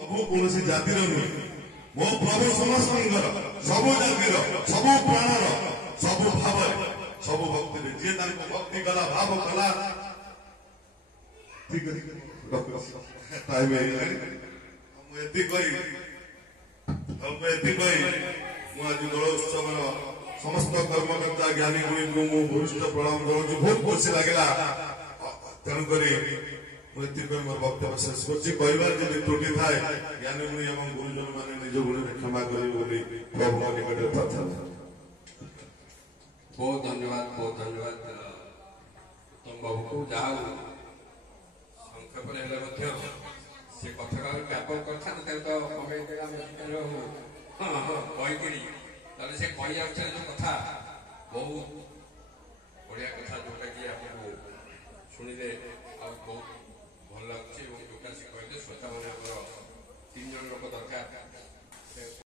सबू कौन जातिर नुहे मो प्रभु समस्त सबू जातिर सबू प्राणर सबू भाव सबू भक्ति जी भक्ति कला भाव कला ठीक टाइम मुझे आज दल उत्सव समस्त कर्मकर्ता ज्ञानी गुणी को भूरिष्ठ प्रणाम करुँ बहुत खुशी लगे तेणुक मोर वक्तव्य शेष कर त्रुटि थाए ज्ञानी गुणी और गुरुजन मैंने निज गुण क्षमा करेंगे प्रभु निकट प्रार्थना। बहुत धन्यवाद उत्तम बाबू को जहाँ संक्षेप से कथा व्यापक कथा तो कही से कही जो कथा बहुत बढ़िया कथा जोटा कि आपको शुणिले बहुत भल लगुच जोटा से कहते श्रोता मैंने तीन जन लोक दरकार